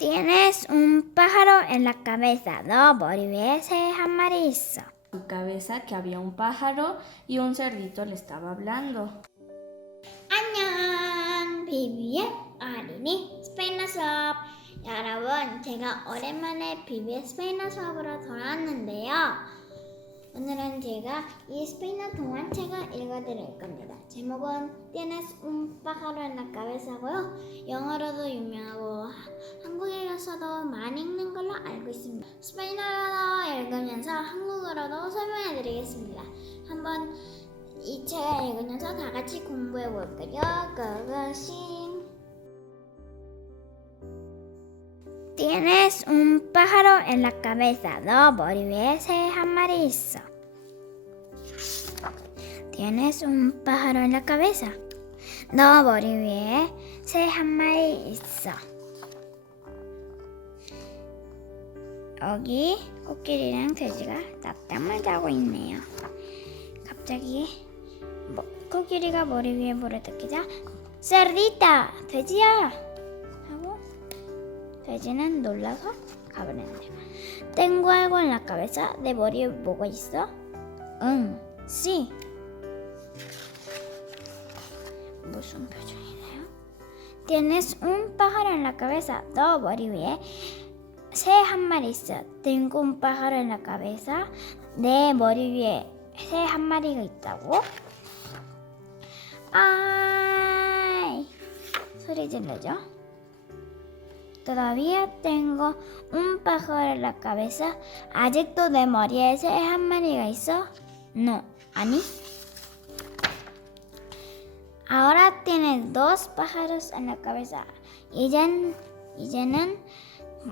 Tienes un pájaro en la cabeza. 너 머리 위에 새 한 마리 있어. Su cabeza que había un pájaro y un cerdito le estaba hablando. 안녕, 비비의 어린이 스페인어 수업. 여러분, 제가 오랜만에 비비의 스페인어 수업으로 돌아왔는데요. 오늘은 제가 이 스페인어 동화책을 읽어드릴 겁니다. 제목은 Tienes un pájaro en la cabez고요. 영어로도 유명하고 한국에서도 많이 읽는 걸로 알고 있습니다. 스페인어로 읽으면서 한국어로도 설명해드리겠습니다. 한번 이 책을 읽으면서 다 같이 공부해 볼게요. 그것이 Tienes un pájaro en la cabeza. 너 머리 위에 새 한 마리 있어. Tienes un pájaro en la cabeza. 너 머리 위에 새 한 마리 있어. 여기 코끼리랑 돼지가 낮잠을 자고 있네요. 갑자기 코끼리가 머리 위에 물을 뜯기자 Cerdita! 돼지야! 하고 돼지는 놀라서 가버리네요. Tengo algo en la cabeza. 내 머리에 뭐가 있어? 응, sí. 무슨 표정이래요? Tienes un pájaro en la cabeza. 너 머리 위에 새 한 마리 있어. Tengo un pájaro en la cabeza. 내 머리 위에 새 한 마리가 있다고? 아이! 소리 지르죠? Todavía tengo un pájaro en la cabeza. 아직도 내 머리에 새 한 마리가 있어? No, 아니. Ahora tienes dos pájaros en la cabeza. 이제는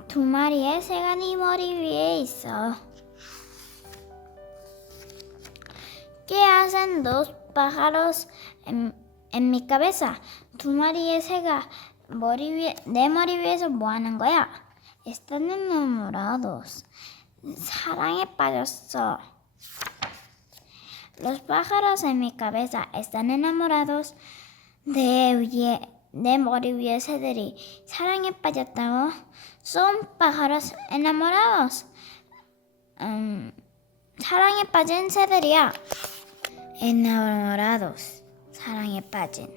두 마리의 새가 네 머리 위에 있어. ¿Qué hacen dos pájaros en mi cabeza? 두 마리의 새가 내 머리 위에서 뭐 하는 거야? Están enamorados. 사랑에 빠졌어. Los pájaros en mi cabeza están enamorados. 내 머리 위에 새들이 사랑에 빠졌다고? Son pájaros enamorados. 사랑에 빠진 새들이야. Enamorados. 사랑에 빠진.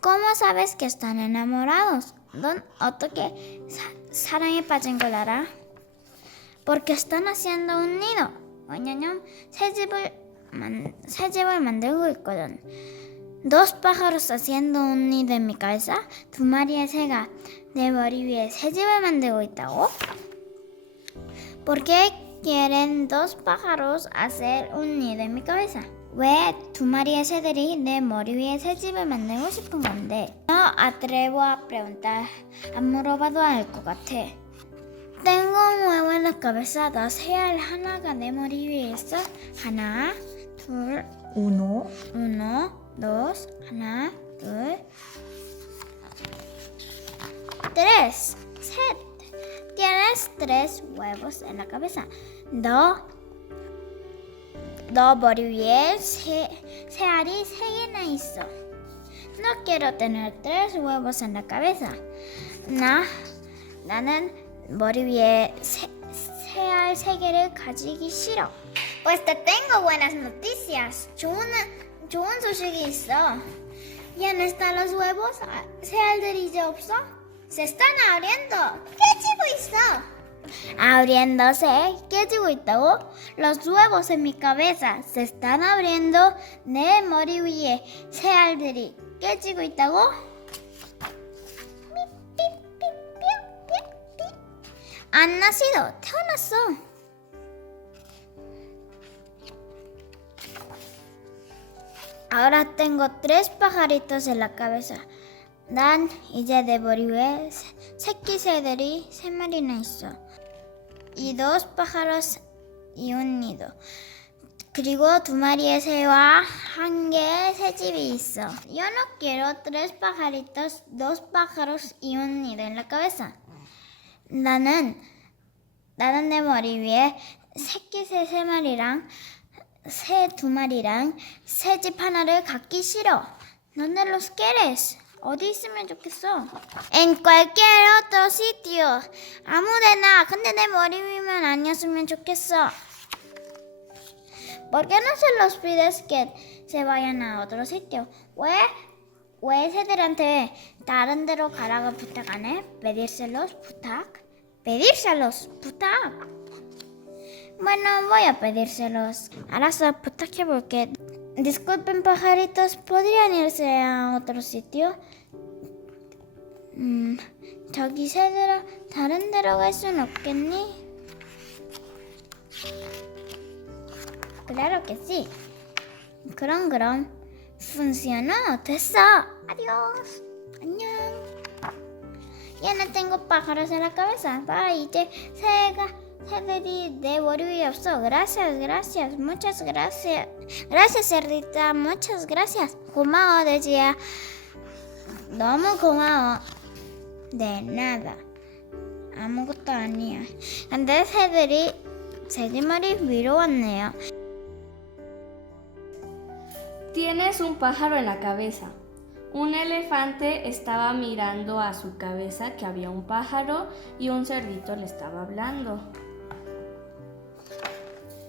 ¿Cómo sabes que están enamorados? 넌 어떻게 사랑에 빠진 걸 알아? Porque están haciendo un nido. 왜냐면 새 집을 만들고 있거든. Dos pájaros haciendo un nido en mi cabeza. 두 마리의 새가 내 머리 위에 새 집을 만들고 있다고? ¿Por qué quieren dos pájaros hacer un nido en mi cabeza? 왜 두 마리의 새들이 내 머리 위에 새 집을 만들고 싶은 건데? No atrevo a preguntar. 안 물어봐도 알 것 같아. Tengo un huevo en la cabeza. 나 새알 하나가 내 머리 위에 있어. 하나, 둘, Uno, dos, 하나, 둘, tres, 셋. Tienes tres huevos en la cabeza. 너 머리 위에 새알이 세 개나 있어. No quiero tener tres huevos en la cabeza. 나는 머리 위에 새알 세 개를 가지기 싫어. Pues te tengo buenas noticias. 좋은 소식이 있어. Ya no están los huevos. 새알들이 이제 없어. Se están abriendo. 깨지고 있어. Abriéndose, 깨지고 있다고? Los huevos en mi cabeza se están abriendo. 내 머리 위에 새알들이 깨지고 있다고? 안 nacido, 태어났어. Ahora tengo tres pajaritos en la cabeza. 난 이제 내 머리 위에 새끼 새들이 세 마리나 있어. Y dos pájaros y un nido. 그리고 두 마리의 새와 한 개의 새집이 있어. Yo no quiero tres pajaritos, dos pájaros y un nido en la cabeza. 나는 내 머리 위에 새끼 새 세 마리랑 새 두 마리랑 새집 하나를 갖기 싫어. ¿Dónde los quieres? 어디 있으면 좋겠어? En cualquier otro sitio. 아무데나. 근데 내 머리 위면 아니었으면 좋겠어. ¿Por qué no se los pides que se vayan a otro sitio? 왜 새들한테 다른 데로 가라고 부탁 안 해? Pedírselos 부탁. Pedírselos 부탁. Bueno, voy a pedírselos. 알았어, 부탁해볼게. Disculpen, pajaritos, ¿podrían irse a otro sitio? 저기 새들아, 다른 데로 갈 순 없겠니? Claro que sí. 그럼. Funcionó. 됐어. Adiós. 안녕. Ya no tengo pájaros en la cabeza. Bye. 이제 새들이 내 머리 위에 없어. Gracias. Muchas gracias. Gracias, cerdita. Muchas gracias. 고마워, 돼지야. 너무 고마워. De nada. 아무것도 아니야. 근데 새들이 돼지 머리 위로 왔네요. Tienes un pájaro en la cabeza. Un elefante estaba mirando a su cabeza que había un pájaro y un cerdito le estaba hablando.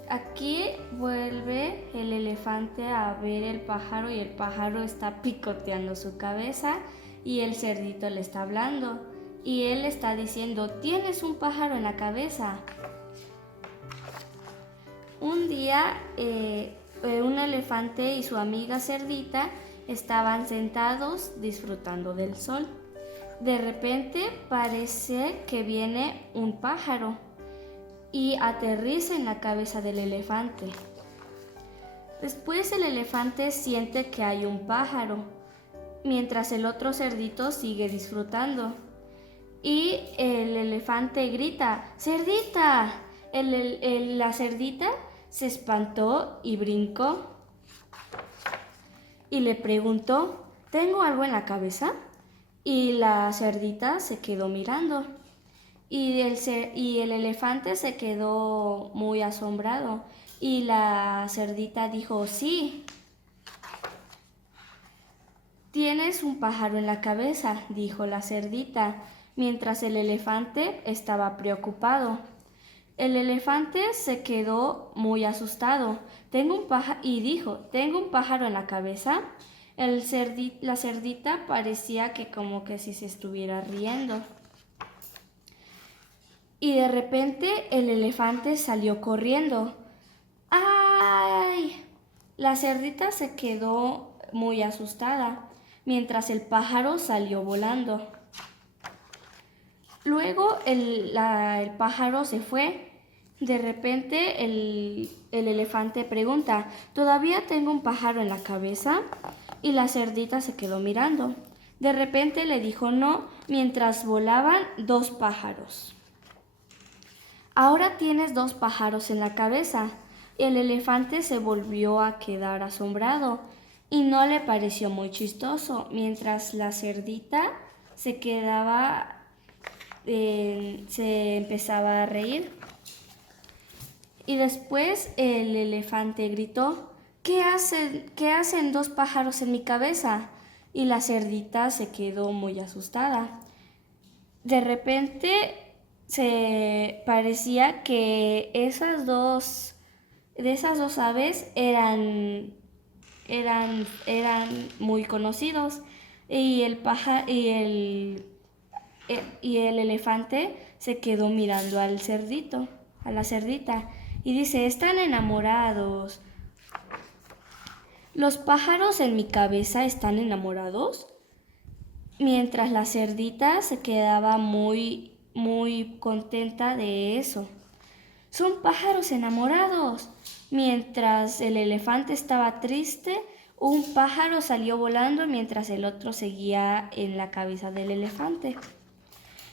Aquí vuelve el elefante a ver el pájaro y el pájaro está picoteando su cabeza y el cerdito le está hablando. Y él está diciendo, tienes un pájaro en la cabeza. Un día un elefante y su amiga cerdita estaban sentados disfrutando del sol. De repente parece que viene un pájaro y aterriza en la cabeza del elefante. Después el elefante siente que hay un pájaro, mientras el otro cerdito sigue disfrutando. Y el elefante grita, ¡Cerdita! La cerdita se espantó y brincó y le preguntó, ¿tengo algo en la cabeza? Y la cerdita se quedó mirando y el elefante se quedó muy asombrado y la cerdita dijo, sí. Tienes un pájaro en la cabeza, dijo la cerdita, mientras el elefante estaba preocupado. El elefante se quedó muy asustado y dijo, ¿tengo un pájaro en la cabeza? La cerdita parecía que como que si se estuviera riendo. Y de repente el elefante salió corriendo. ¡Ay! La cerdita se quedó muy asustada, mientras el pájaro salió volando. Luego el pájaro se fue. De repente el elefante pregunta, ¿todavía tengo un pájaro en la cabeza? Y la cerdita se quedó mirando. De repente le dijo no, mientras volaban 2 pájaros. Ahora tienes 2 pájaros en la cabeza. El elefante se volvió a quedar asombrado y no le pareció muy chistoso, mientras la cerdita se empezaba a reír. Y después el elefante gritó, ¿Qué hacen 2 pájaros en mi cabeza? Y la cerdita se quedó muy asustada. De repente se parecía que esas dos aves eran muy conocidos y el elefante se quedó mirando a la cerdita y dice, están enamorados. ¿Los pájaros en mi cabeza están enamorados? Mientras la cerdita se quedaba muy, muy contenta de eso. Son pájaros enamorados. Mientras el elefante estaba triste, un pájaro salió volando mientras el otro seguía en la cabeza del elefante.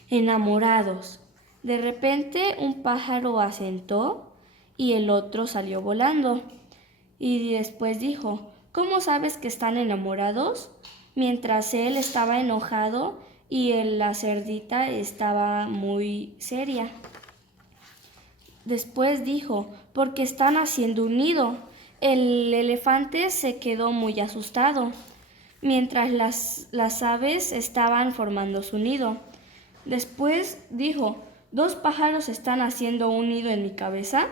Enamorados. De repente un pájaro asentó y el otro salió volando. Y después dijo, ¿cómo sabes que están enamorados? Mientras él estaba enojado y la cerdita estaba muy seria. Después dijo, porque están haciendo un nido. El elefante se quedó muy asustado. mientras las aves estaban formando su nido. Después dijo, ¿2 pájaros están haciendo un nido en mi cabeza?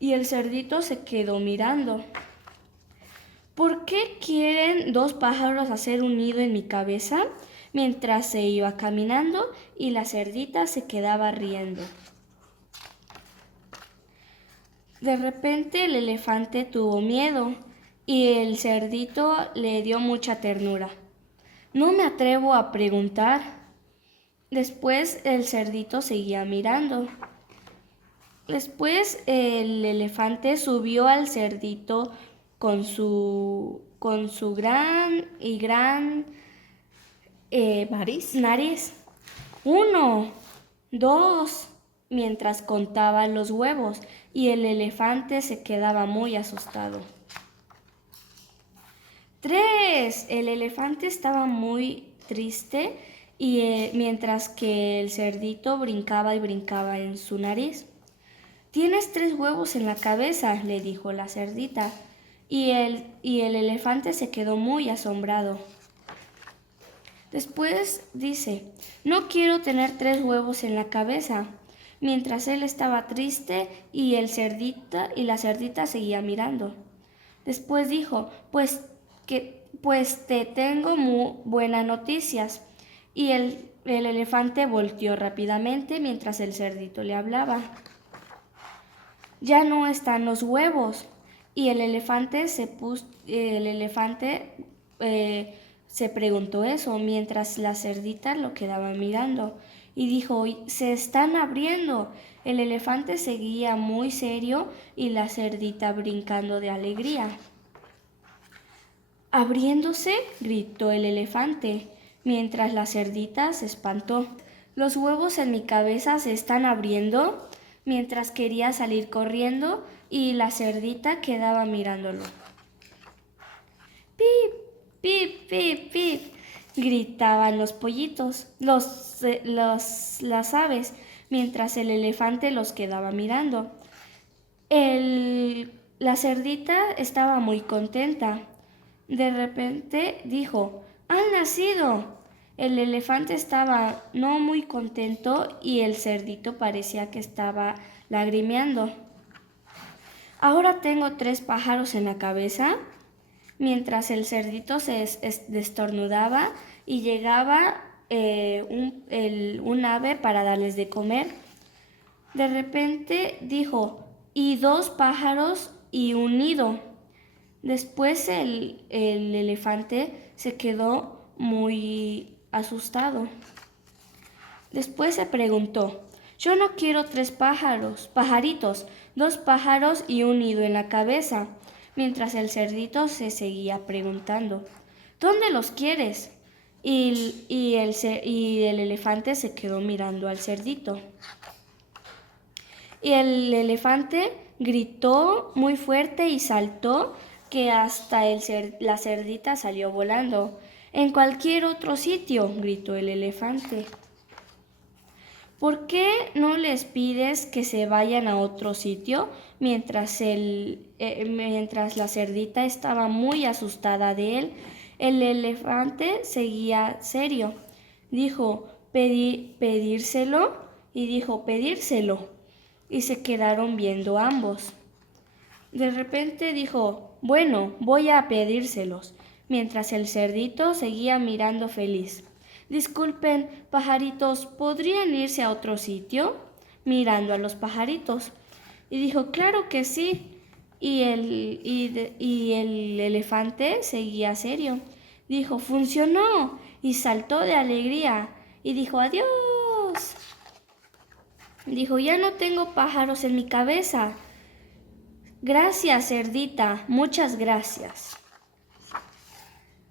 Y el cerdito se quedó mirando. ¿Por qué quieren 2 pájaros hacer un nido en mi cabeza? Mientras se iba caminando y la cerdita se quedaba riendo. De repente el elefante tuvo miedo y el cerdito le dio mucha ternura. No me atrevo a preguntar. Después el cerdito seguía mirando. Después el elefante subió al cerdito con su gran nariz. 1, 2, mientras contaba los huevos, y el elefante se quedaba muy asustado. 3, el elefante estaba muy triste y mientras que el cerdito brincaba y brincaba en su nariz. Tienes 3 huevos en la cabeza, le dijo la cerdita, y el elefante se quedó muy asombrado. Después dice, no quiero tener 3 huevos en la cabeza, mientras él estaba triste y la cerdita seguía mirando. Después dijo, pues te tengo muy buenas noticias. Y el elefante volteó rápidamente mientras el cerdito le hablaba. Ya no están los huevos. Y el elefante se preguntó eso mientras la cerdita lo quedaba mirando. Y dijo, se están abriendo. El elefante seguía muy serio y la cerdita brincando de alegría. ¿Abriéndose?, gritó el elefante, mientras la cerdita se espantó. ¿Los huevos en mi cabeza se están abriendo? Mientras quería salir corriendo y la cerdita quedaba mirándolo. ¡Pip, pip, pip, pip!, gritaban los pollitos, las aves, mientras el elefante los quedaba mirando. La cerdita estaba muy contenta. De repente dijo, ¡han nacido! El elefante estaba no muy contento y el cerdito parecía que estaba lagrimeando. Ahora tengo 3 pájaros en la cabeza, mientras el cerdito se destornudaba y llegaba un ave para darles de comer. De repente dijo, y 2 pájaros y un nido. Después el elefante se quedó muy asustado. Después se preguntó, yo no quiero 3 pajaritos, 2 pájaros y un nido en la cabeza, mientras el cerdito se seguía preguntando, ¿dónde los quieres? Y el elefante se quedó mirando al cerdito. Y el elefante gritó muy fuerte y saltó que hasta la cerdita salió volando. En cualquier otro sitio, gritó el elefante. ¿Por qué no les pides que se vayan a otro sitio? Mientras la cerdita estaba muy asustada de él, el elefante seguía serio. Dijo, pedírselo, y dijo, pedírselo. Y se quedaron viendo ambos. De repente dijo, bueno, voy a pedírselos, mientras el cerdito seguía mirando feliz. Disculpen, pajaritos, ¿podrían irse a otro sitio? Mirando a los pajaritos. Y dijo, claro que sí. Y el elefante seguía serio. Dijo, funcionó. Y saltó de alegría. Y dijo, adiós. Dijo, ya no tengo pájaros en mi cabeza. Gracias, cerdita, muchas gracias.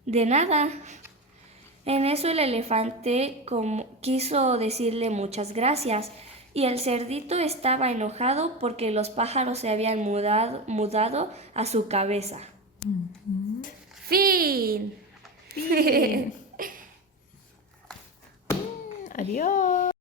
De nada. En eso el elefante quiso decirle muchas gracias y el cerdito estaba enojado porque los pájaros se habían mudado a su cabeza. Fin. Adiós.